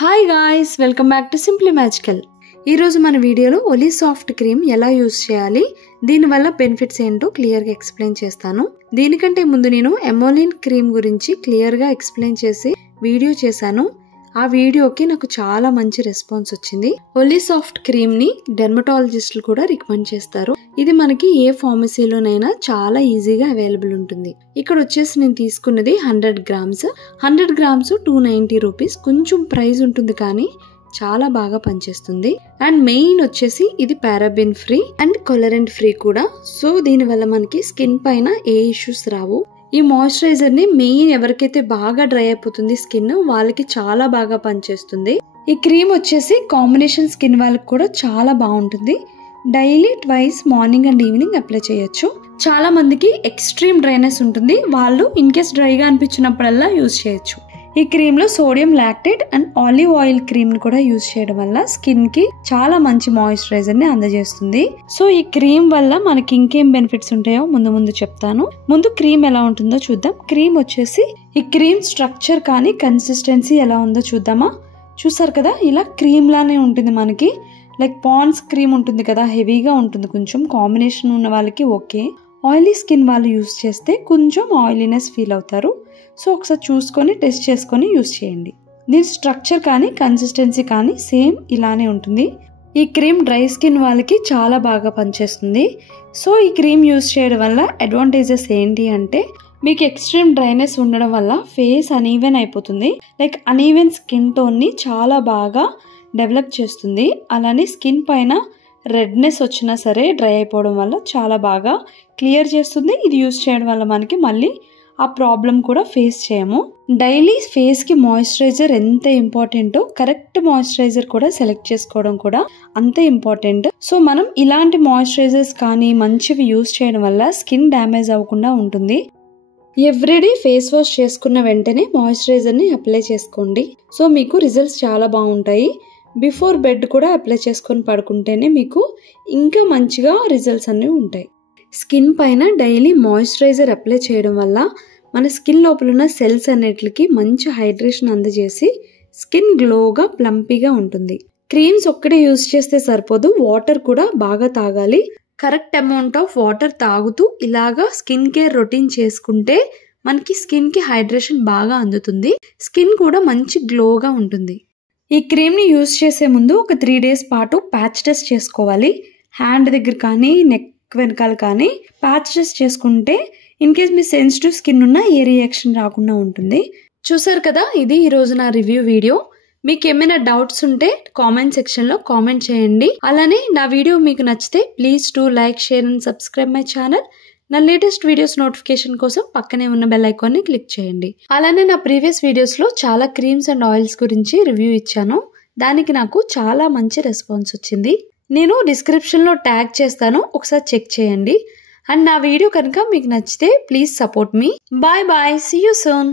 Hi guys, welcome back to simply magical. ఈరోజు మన వీడియోలో ఒలీ సాఫ్ట్ క్రీమ్ ఎలా యూజ్ చేయాలి, దీనివల్ల బెనిఫిట్స్ ఏంటో క్లియర్గా ఎక్స్ప్లెయిన్ చేస్తాను. దీనికంటే ముందు నేను ఎమోలిన్ క్రీమ్ గురించి క్లియర్గా ఎక్స్ప్లెయిన్ చేసి వీడియో చేశాను. ఆ వీడియోకి నాకు చాలా మంచి రెస్పాన్స్ వచ్చింది. ఒలీ సాఫ్ట్ క్రీమ్ ని డెర్మటాలజిస్టులు కూడా రికమెండ్ చేస్తారు. ఇది మనకి ఏ ఫార్మసీలోనైనా చాలా ఈజీగా అవైలబుల్ ఉంటుంది. ఇక్కడ వచ్చేసి నేను తీసుకున్నది 100 గ్రామ్స్. 100 grams 290 rupees. కొంచెం ప్రైస్ ఉంటుంది కానీ చాలా బాగా పనిచేస్తుంది. అండ్ మెయిన్ వచ్చేసి ఇది పారాబిన్ ఫ్రీ అండ్ కొలరెంట్ ఫ్రీ కూడా. సో దీనివల్ల మనకి స్కిన్ పైన ఏ ఇష్యూస్ రావు. ఈ మాయిశ్చరైజర్ ని మెయిన్ ఎవరికైతే బాగా డ్రై అయిపోతుంది స్కిన్, వాళ్ళకి చాలా బాగా పనిచేస్తుంది. ఈ క్రీమ్ వచ్చేసి కాంబినేషన్ స్కిన్ వాళ్ళకి కూడా చాలా బాగుంటుంది. Daily twice morning and evening apply చేయొచ్చు. చాలా మందికి ఎక్స్ట్రీమ్ డ్రైనెస్ ఉంటుంది, వాళ్ళు ఇన్ కేస్ డ్రైగా అనిపించినప్పుడల్లా యూజ్ చేయొచ్చు. ఈ క్రీమ్ లో sodium lactate and olive oil cream ని కూడా యూజ్ చేయడం వల్ల స్కిన్ కి చాలా మంచి మాయిశ్చరైజర్ ని అందజేస్తుంది. సో ఈ క్రీమ్ వల్ల మనకి ఇంకేం బెనిఫిట్స్ ఉంటాయో ముందు చెప్తాను. ముందు క్రీమ్ ఎలా ఉంటుందో చూద్దాం. క్రీమ్ వచ్చేసి ఈ క్రీమ్ స్ట్రక్చర్ కానీ కన్సిస్టెన్సీ ఎలా ఉందో చూద్దామా. చూసారు కదా, ఇలా క్రీమ్ లానే ఉంటుంది మనకి. లైక్ పాండ్స్ క్రీమ్ ఉంటుంది కదా, హెవీగా ఉంటుంది. కొంచెం కాంబినేషన్ ఉన్న వాళ్ళకి ఓకే. ఆయిలీ స్కిన్ వాళ్ళు యూజ్ చేస్తే కొంచెం ఆయిలీనెస్ ఫీల్ అవుతారు. సో ఒకసారి చూసుకొని టెస్ట్ చేసుకొని యూజ్ చేయండి. దీని స్ట్రక్చర్ కానీ కన్సిస్టెన్సీ కానీ సేమ్ ఇలానే ఉంటుంది. ఈ క్రీమ్ డ్రై స్కిన్ వాళ్ళకి చాలా బాగా పనిచేస్తుంది. సో ఈ క్రీమ్ యూజ్ చేయడం వల్ల అడ్వాంటేజెస్ ఏంటి అంటే, మీకు ఎక్స్ట్రీమ్ డ్రైనెస్ ఉండడం వల్ల ఫేస్ అనీవెన్ అయిపోతుంది. లైక్ అనీవెన్ స్కిన్ టోన్ని చాలా బాగా డెవలప్ చేస్తుంది. అలానే స్కిన్ పైన రెడ్నెస్ వచ్చినా సరే డ్రై అయిపోవడం వల్ల చాలా బాగా క్లియర్ చేస్తుంది. ఇది యూజ్ చేయడం వల్ల మనకి మళ్ళీ ఆ ప్రాబ్లం కూడా ఫేస్ చేయము. డైలీ ఫేస్ కి మాయిశ్చరైజర్ ఎంత ఇంపార్టెంటో, కరెక్ట్ మాయిశ్చరైజర్ కూడా సెలెక్ట్ చేసుకోవడం కూడా అంతే ఇంపార్టెంట్. సో మనం ఇలాంటి మాయిశ్చరైజర్స్ కానీ మంచివి యూజ్ చేయడం వల్ల స్కిన్ డ్యామేజ్ అవ్వకుండా ఉంటుంది. ఎవ్రీడే ఫేస్ వాష్ చేసుకున్న వెంటనే మాయిశ్చరైజర్ ని అప్లై చేసుకోండి. సో మీకు రిజల్ట్స్ చాలా బాగుంటాయి. బిఫోర్ బెడ్ కూడా అప్లై చేసుకొని పడుకుంటేనే మీకు ఇంకా మంచిగా రిజల్ట్స్ అన్నీ ఉంటాయి. స్కిన్ పైన డైలీ మాయిశ్చరైజర్ అప్లై చేయడం వల్ల మన స్కిన్ లోపల ఉన్న సెల్స్ అన్నిటికి మంచి హైడ్రేషన్ అందజేసి స్కిన్ గ్లోగా ప్లంపీగా ఉంటుంది. క్రీమ్స్ ఒక్కటే యూజ్ చేస్తే సరిపోదు, వాటర్ కూడా బాగా తాగాలి. కరెక్ట్ అమౌంట్ ఆఫ్ వాటర్ తాగుతూ ఇలాగా స్కిన్ కేర్ రొటీన్ చేసుకుంటే మనకి స్కిన్ కి హైడ్రేషన్ బాగా అందుతుంది. స్కిన్ కూడా మంచి గ్లోగా ఉంటుంది. ఈ క్రీమ్ ని యూజ్ చేసే ముందు ఒక 3 days పాటు ప్యాచ్ టెస్ట్ చేసుకోవాలి. హ్యాండ్ దగ్గర కానీ నెక్ వెనకాల కానీ ప్యాచ్ టెస్ట్ చేసుకుంటే in case me sensitive skin ఉన్నా ఏ రియాక్షన్ రాకుండా ఉంటుంది. చూసారు కదా, ఇది ఈరోజు నా రివ్యూ వీడియో. మీకు ఏమైనా డౌట్స్ ఉంటే కామెంట్ సెక్షన్లో కామెంట్ చేయండి. అలానే నా వీడియో మీకు నచ్చితే please do like, share and subscribe my channel. నా లేటెస్ట్ వీడియోస్ నోటిఫికేషన్ కోసం పక్కనే ఉన్న బెల్ ఐకాన్ని క్లిక్ చేయండి. అలానే నా ప్రీవియస్ వీడియోస్లో చాలా క్రీమ్స్ అండ్ ఆయిల్స్ గురించి రివ్యూ ఇచ్చాను. దానికి నాకు చాలా మంచి రెస్పాన్స్ వచ్చింది. నేను డిస్క్రిప్షన్లో ట్యాగ్ చేస్తాను, ఒకసారి చెక్ చేయండి. అండ్ నా వీడియో కనుక మీకు నచ్చితే please support me. Bye bye, see you soon.